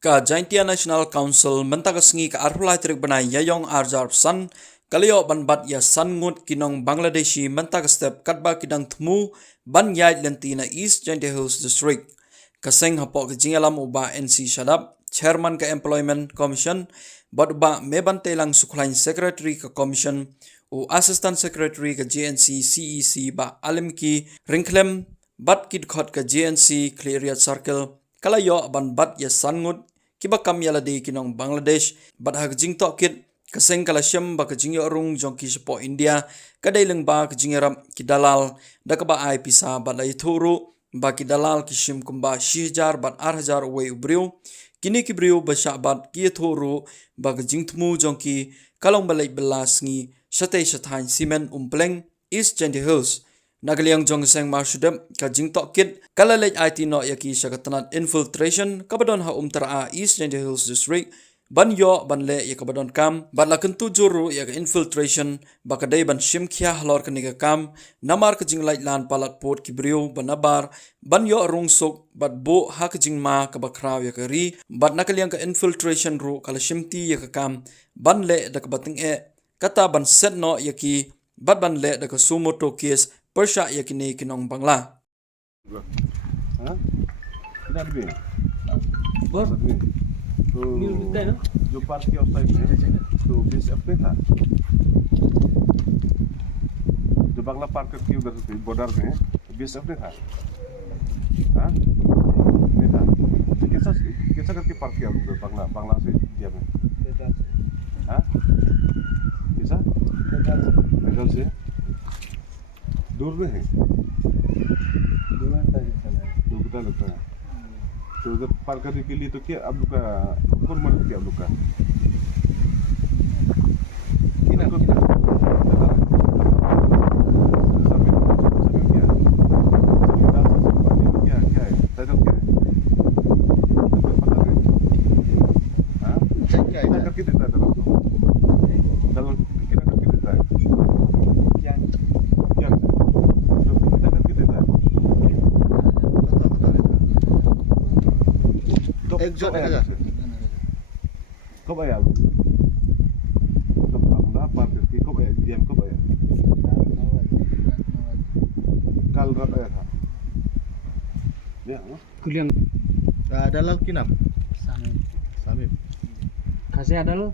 Ka Jaintia National Council mentagasngi ka arhulai trik banai yayong arjar san kalio banbat ya san ngut kinong Bangladeshi mentagastep katba kidang thmu ban yai lentina East Jaintia Hills District. Kaseng hapok jingalam uba NC Shadap, Chairman ka Employment Commission, badba meban telang suklain Secretary ka Commission u Assistant Secretary ka GNC CEC ba alimki ringklem bat kid khot ka GNC Cleariat Circle kalayo ban bat ya san ngut kiba kam yala di kinong Bangladesh bat hak jing to kit kaseng kala syam ba ka jing yorung jong ki sepo India kadai leng ba ka jing ram ki dalal da ka ba ai pisa bat lai thuru ba ki dalal ki shim kumba shijar bat 8000 we ubriu kini ki briu ba sha bat ki thuru ba ka jing thmu jong ki kalong balai belas ngi satay sathain simen umpleng East Jaintia Hills Nagaliang jong seng marsudem ka jing to kit kala lej IT no yaki syakatanat infiltration kabadon ha umtara East Jaintia Hills District ban yo ban le yakabadon kam ban la kentu juru yak infiltration bakadai ban shimkhia halor kaniga kam namar ka jing lait lan palak pot kibriu banabar ban yo rungsuk bat bo ha ka jing ma ka bakraw yakari bat nakaliang ka infiltration ru kala shimti yakam ban le dakbating kata ban set no yaki bat ban le dak sumoto case Persya yakini kinong Bangla. हाँ? इधर भी और तो न्यूज़ दिखता है ना? जो पार्क किया उस टाइम में तो बेस अपने था जो बांग्ला पार्क की उधर से बॉर्डर में बेस अपने था हाँ नहीं था तो कैसा कैसा करके पार्क किया उधर बांग्ला से इंडिया में हाँ कैसा पैदल से दूर में है 2 घंटा दो घंटा लगता है तो उधर पार करने के लिए तो क्या आप लोग का कौन मदद किया आप लोग का एक जो 1000 कब आया जब बांग्ला पार्क करके कब आया डीएम कब आया कल रात आया था ya kuliah dalal kinam Samim Samim kasih ada lo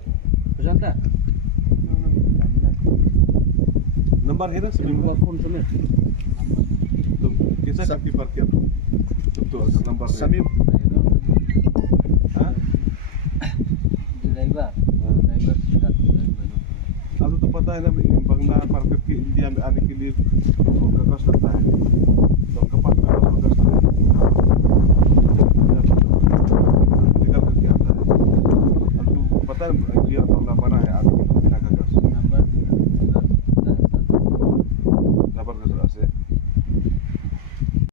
pesan tak number है ना सभी gua phone sama तो कैसा करके पार्क किया तो नंबर है Samim हाँ driver अब तो पता है ना बांग्ला पार्क करके इंडिया में आने के लिए कागज लगता है तो उनका पास कागज लगता है निकल करके आता है अब तो पता है इंडिया बांग्ला बना है